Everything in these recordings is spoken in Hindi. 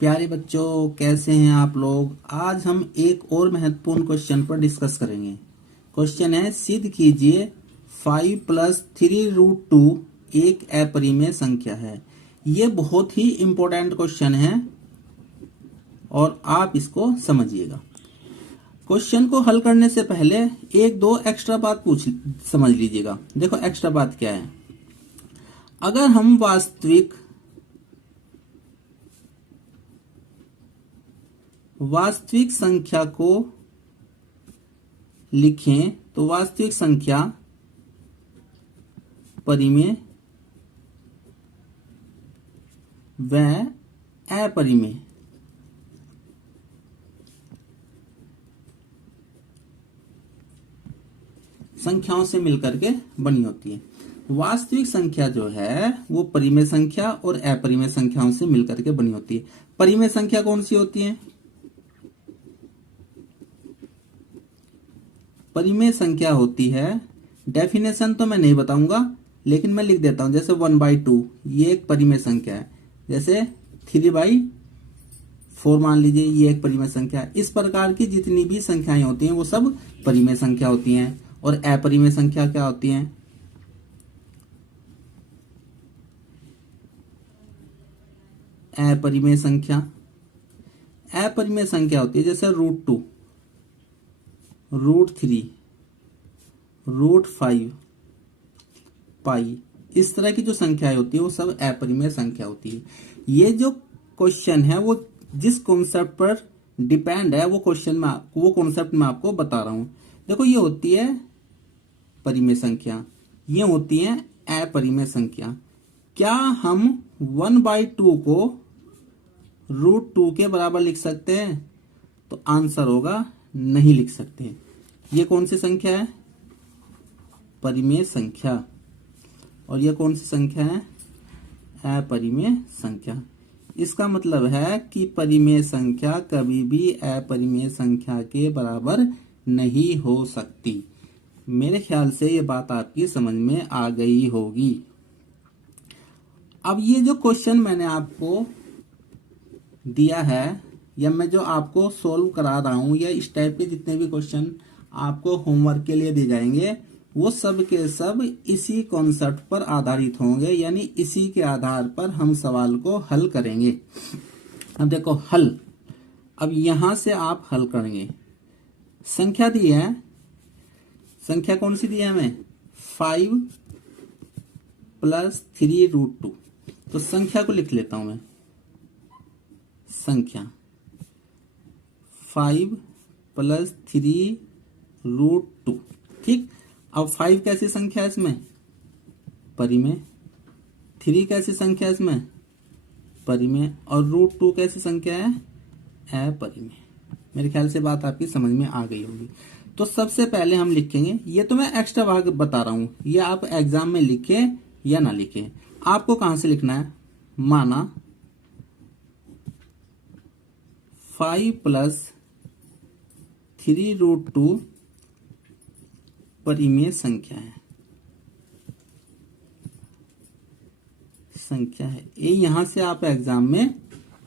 प्यारे बच्चों, कैसे हैं आप लोग। आज हम एक और महत्वपूर्ण क्वेश्चन पर डिस्कस करेंगे। क्वेश्चन है, सिद्ध कीजिए 5 + 3√2 एक अपरिमेय संख्या है। ये बहुत ही इंपॉर्टेंट क्वेश्चन है और आप इसको समझिएगा। क्वेश्चन को हल करने से पहले एक दो एक्स्ट्रा बात समझ लीजिएगा। देखो एक्स्ट्रा बात क्या है। अगर हम वास्तविक संख्या को लिखें तो वास्तविक संख्या परिमेय व अपरिमेय संख्याओं से मिलकर के बनी होती है। वास्तविक संख्या जो है वो परिमेय संख्या और अपरिमेय संख्याओं से मिलकर के बनी होती है। परिमेय संख्या कौन सी होती है? परिमेय संख्या होती है, डेफिनेशन तो मैं नहीं बताऊंगा लेकिन मैं लिख देता हूं। जैसे 1/2 ये एक परिमेय संख्या है। जैसे 3/4 मान लीजिए, ये एक परिमेय संख्या है। इस प्रकार की जितनी भी संख्याएं होती हैं वो सब परिमेय संख्या होती हैं। और अपरिमेय संख्या क्या होती हैं? अपरिमेय संख्या होती है जैसे √2, √3, √5, पाई। इस तरह की जो संख्याएं होती है वो सब अपरिमेय संख्या होती है। ये जो क्वेश्चन है वो जिस कॉन्सेप्ट पर डिपेंड है वो कॉन्सेप्ट मैं आपको बता रहा हूं। देखो, ये होती है परिमेय संख्या, ये होती है अपरिमेय संख्या। क्या हम 1/2 को √2 के बराबर लिख सकते हैं? तो आंसर होगा नहीं लिख सकते। ये कौन सी संख्या है? परिमेय संख्या। और ये कौन सी संख्या है? अपरिमेय संख्या। इसका मतलब है कि परिमेय संख्या कभी भी अपरिमेय संख्या के बराबर नहीं हो सकती। मेरे ख्याल से ये बात आपकी समझ में आ गई होगी। अब ये जो क्वेश्चन मैंने आपको दिया है या मैं जो आपको सोल्व करा रहा हूं, या इस टाइप के जितने भी क्वेश्चन आपको होमवर्क के लिए दिए जाएंगे वो सब के सब इसी कॉन्सेप्ट पर आधारित होंगे, यानी इसी के आधार पर हम सवाल को हल करेंगे। अब देखो हल, अब यहां से आप हल करेंगे। संख्या दी है, संख्या कौन सी दी है हमें? 5 + 3√2। तो संख्या को लिख लेता हूं मैं। संख्या 5 + 3√2। ठीक। अब 5 कैसी संख्या है इसमें? परिमेय। 3 कैसी संख्या है इसमें? परिमेय। और √2 कैसी संख्या है? अपरिमेय। मेरे ख्याल से बात आपकी समझ में आ गई होगी। तो सबसे पहले हम लिखेंगे, ये तो मैं एक्स्ट्रा भाग बता रहा हूं, ये आप एग्जाम में लिखे या ना लिखे, आपको कहां से लिखना है। माना 5 + 3√2 परिमेय संख्या है। ये यहां से आप एग्जाम में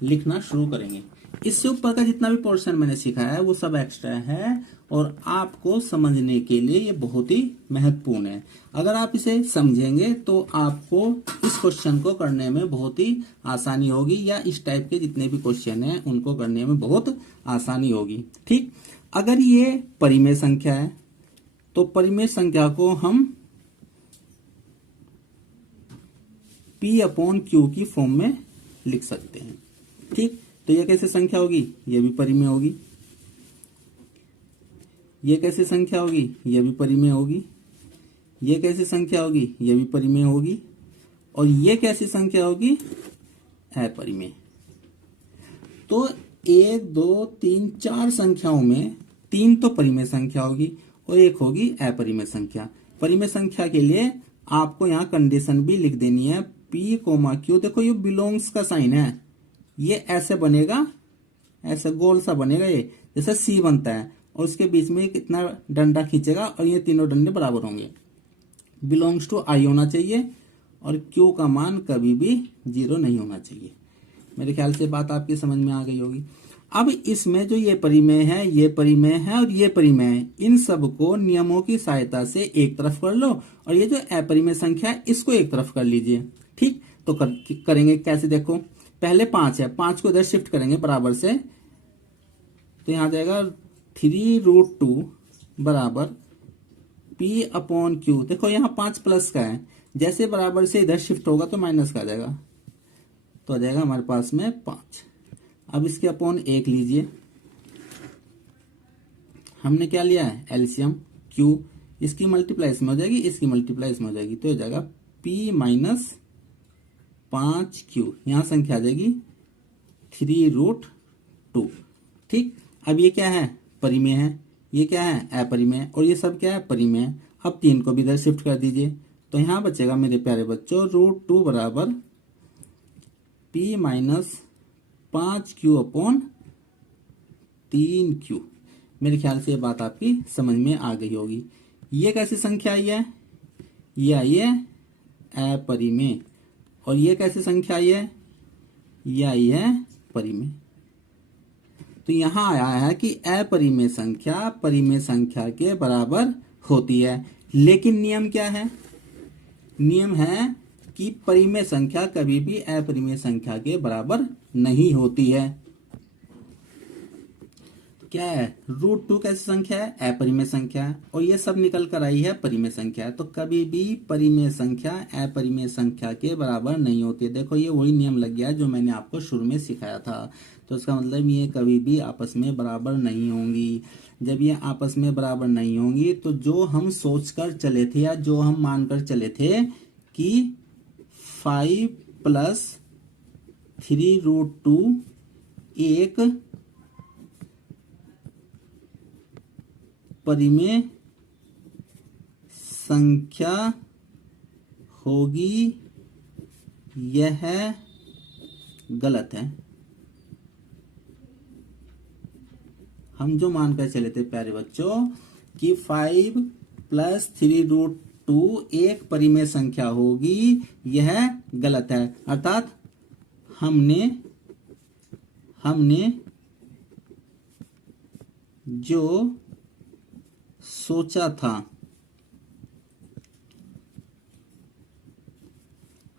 लिखना शुरू करेंगे। इससे ऊपर का जितना भी पोर्शन मैंने सिखाया है वो सब एक्स्ट्रा है और आपको समझने के लिए ये बहुत ही महत्वपूर्ण है। अगर आप इसे समझेंगे तो आपको इस क्वेश्चन को करने में बहुत ही आसानी होगी, या इस टाइप के जितने भी क्वेश्चन हैं उनको करने में बहुत आसानी होगी। ठीक। अगर ये परिमेय संख्या है तो परिमेय संख्या को हम P/Q की फॉर्म में लिख सकते हैं। ठीक। तो ये कैसे संख्या होगी? ये भी परिमेय होगी। ये कैसी संख्या होगी? ये भी परिमेय होगी। ये कैसी संख्या होगी? ये भी परिमेय होगी। और ये कैसी संख्या होगी? अपरिमेय। तो 1, 2, 3, 4 संख्याओं में 3 तो परिमेय संख्या होगी और 1 होगी अपरिमेय संख्या। परिमेय संख्या के लिए आपको यहाँ कंडीशन भी लिख देनी है, P/Q। देखो ये बिलोंग्स का साइन है, ये ऐसे बनेगा, ऐसे गोल सा बनेगा, ये जैसे C बनता है और उसके बीच में कितना डंडा खींचेगा और ये तीनों डंडे बराबर होंगे। बिलोंग्स टू I होना चाहिए और Q का मान कभी भी 0 नहीं होना चाहिए। मेरे ख्याल से बात आपकी समझ में आ गई होगी। अब इसमें जो ये परिमेय है, ये परिमेय है और ये परिमेय है, इन सबको नियमों की सहायता से एक तरफ कर लो और ये जो अपरिमेय संख्या है इसको एक तरफ कर लीजिए। ठीक, तो करेंगे कैसे, देखो पहले 5 है, 5 को इधर शिफ्ट करेंगे बराबर से, तो यहां जाएगा 3√2 बराबर P अपॉन क्यू। देखो यहाँ 5 प्लस का है, जैसे बराबर से इधर शिफ्ट होगा तो माइनस का आ जाएगा, तो आ जाएगा हमारे पास में 5। अब इसके अपॉन 1 लीजिए, हमने क्या लिया है एलसीएम Q, इसकी मल्टीप्लाई इसमें हो जाएगी, इसकी मल्टीप्लाई इसमें हो जाएगी, तो हो जाएगा P माइनस 5Q, यहां संख्या आ जाएगी 3√2। ठीक, अब ये क्या है परिमेय है, ये क्या है अपरिमेय, और ये सब क्या है परिमेय। अब 3 को भी इधर शिफ्ट कर दीजिए, तो यहां बचेगा मेरे प्यारे बच्चों √2 बराबर P minus 5Q upon 3Q। मेरे ख्याल से ये बात आपकी समझ में आ गई होगी। ये कैसी संख्या आई है, ये आई है अपरिमेय, और ये कैसी संख्या आई है, ये आई है परिमेय। तो यहां आया है कि अपरिमेय संख्या परिमेय संख्या के बराबर होती है, लेकिन नियम क्या है, नियम है कि परिमेय संख्या कभी भी अपरिमेय संख्या के बराबर नहीं होती है। क्या है √2 कैसी संख्या है अपरिमेय संख्या है, और ये सब निकल कर आई है परिमेय संख्या है, तो कभी भी परिमेय संख्या अपरिमेय संख्या के बराबर नहीं होती है। देखो ये वही नियम लग गया जो मैंने आपको शुरू में सिखाया था, तो इसका मतलब ये कभी भी आपस में बराबर नहीं होंगी। जब ये आपस में बराबर नहीं होंगी तो जो हम सोच कर चले थे या जो हम मानकर चले थे कि 5 प्लस 3√2 एक परिमेय संख्या होगी, यह गलत है। हम जो मानकर चले थे प्यारे बच्चों कि 5 प्लस 3√2 एक परिमेय संख्या होगी, यह गलत है। अर्थात हमने जो सोचा था,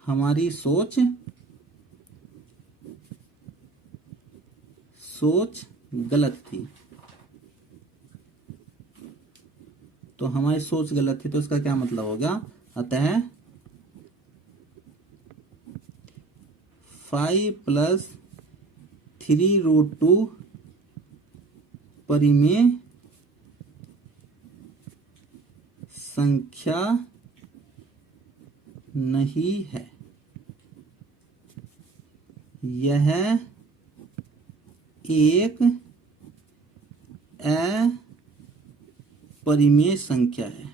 हमारी सोच गलत थी, तो हमारी सोच गलत थी, तो इसका क्या मतलब होगा, अतः 5 प्लस 3√2 परिमेय संख्या नहीं है, यह एक अपरिमेय संख्या है।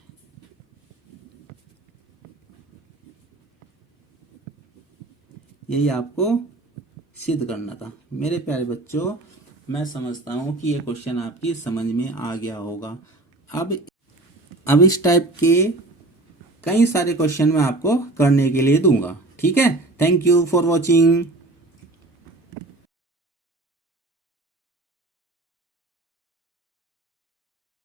यही आपको सिद्ध करना था मेरे प्यारे बच्चों। मैं समझता हूं कि ये क्वेश्चन आपकी समझ में आ गया होगा। अब इस टाइप के कई सारे क्वेश्चन मैं आपको करने के लिए दूंगा। ठीक है, थैंक यू फॉर वॉचिंग।